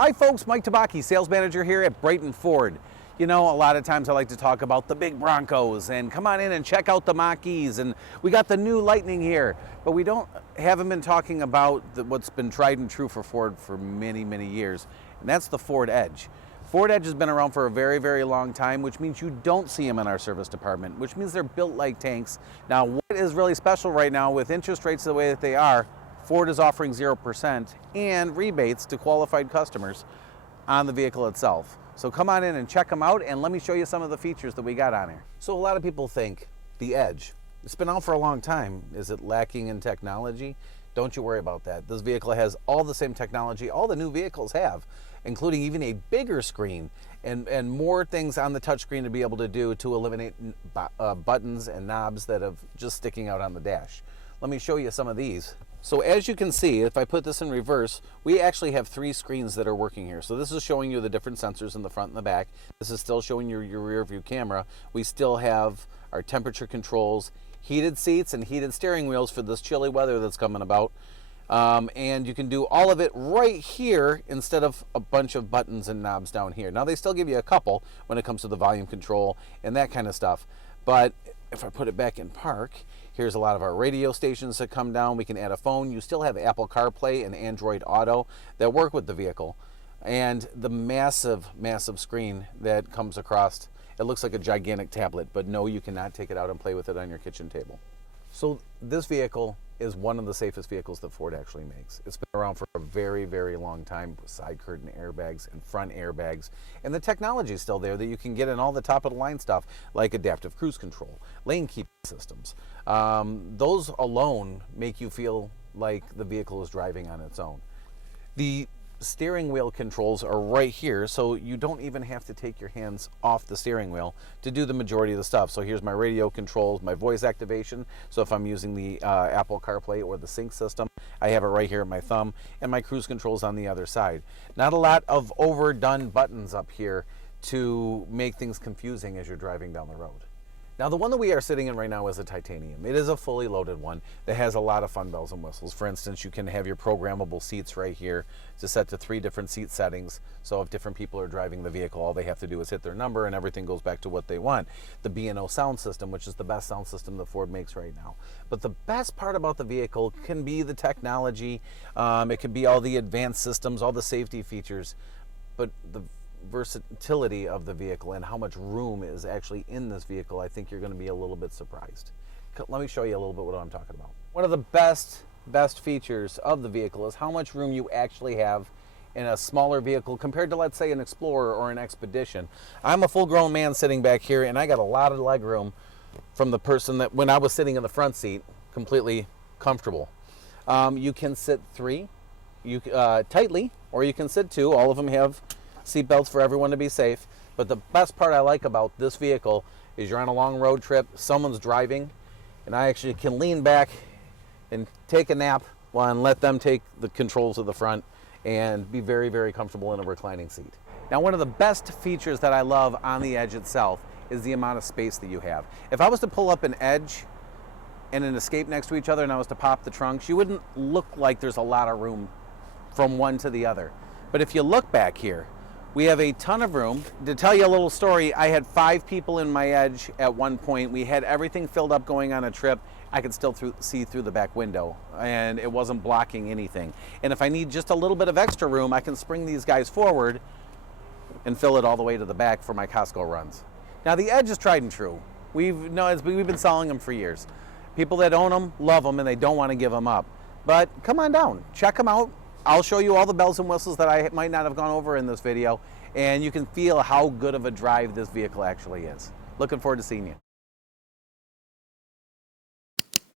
Hi folks, Mike Tabaki, sales manager here at Brighton Ford. You know, a lot of times I like to talk about the big Broncos and come on in and check out the Mach-E's, and we got the new Lightning here, but we haven't been talking about what's been tried and true for Ford for many, many years, and that's the Ford Edge. Ford Edge has been around for a very, very long time, which means you don't see them in our service department, which means they're built like tanks. Now, what is really special right now with interest rates the way that they are, Ford is offering 0% and rebates to qualified customers on the vehicle itself. So come on in and check them out, and let me show you some of the features that we got on here. So a lot of people think the Edge, it's been out for a long time. Is it lacking in technology? Don't you worry about that. This vehicle has all the same technology all the new vehicles have, including even a bigger screen and more things on the touchscreen to be able to do to eliminate buttons and knobs that are just sticking out on the dash. Let me show you some of these. So as you can see, if I put this in reverse, we actually have 3 screens that are working here. So this is showing you the different sensors in the front and the back. This is still showing you your rear view camera. We still have our temperature controls, heated seats and heated steering wheels for this chilly weather that's coming about. And you can do all of it right here instead of a bunch of buttons and knobs down here. Now they still give you a couple when it comes to the volume control and that kind of stuff. But if I put it back in park, here's a lot of our radio stations that come down. We can add a phone. You still have Apple CarPlay and Android Auto that work with the vehicle. And the massive, massive screen that comes across, it looks like a gigantic tablet, but no, you cannot take it out and play with it on your kitchen table. So this vehicle is one of the safest vehicles that Ford actually makes. It's been around for a very, very long time with side curtain airbags and front airbags. And the technology is still there that you can get in all the top of the line stuff like adaptive cruise control, lane keeping systems. Those alone make you feel like the vehicle is driving on its own. The steering wheel controls are right here, so you don't even have to take your hands off the steering wheel to do the majority of the stuff. So here's my radio controls, my voice activation. So if I'm using the Apple CarPlay or the Sync system, I have it right here at my thumb, and my cruise controls on the other side. Not a lot of overdone buttons up here to make things confusing as you're driving down the road. Now the one that we are sitting in right now is a titanium. It is a fully loaded one that has a lot of fun bells and whistles. For instance, you can have your programmable seats right here to set to 3 different seat settings. So if different people are driving the vehicle, all they have to do is hit their number and everything goes back to what they want. The B&O sound system, which is the best sound system that Ford makes right now. But the best part about the vehicle can be the technology. It can be all the advanced systems, all the safety features, but the versatility of the vehicle and how much room is actually in this vehicle, I think you're going to be a little bit surprised. Let me show you a little bit what I'm talking about. One of the best features of the vehicle is how much room you actually have in a smaller vehicle compared to, let's say, an Explorer or an Expedition. I'm a full-grown man sitting back here, and I got a lot of leg room from the person that when I was sitting in the front seat, completely comfortable. You can sit 3 tightly, or you can sit 2. All of them have seat belts for everyone to be safe. But the best part I like about this vehicle is you're on a long road trip, someone's driving, and I actually can lean back and take a nap and let them take the controls of the front and be very, very comfortable in a reclining seat. Now, one of the best features that I love on the Edge itself is the amount of space that you have. If I was to pull up an Edge and an Escape next to each other and I was to pop the trunks, you wouldn't look like there's a lot of room from one to the other. But if you look back here, we have a ton of room. To tell you a little story, I had 5 people in my Edge at one point. We had everything filled up going on a trip. I could still see through the back window, and it wasn't blocking anything. And if I need just a little bit of extra room, I can spring these guys forward and fill it all the way to the back for my Costco runs. Now the Edge is tried and true. We've been selling them for years. People that own them love them and they don't want to give them up. But come on down, check them out. I'll show you all the bells and whistles that I might not have gone over in this video, and you can feel how good of a drive this vehicle actually is. Looking forward to seeing you.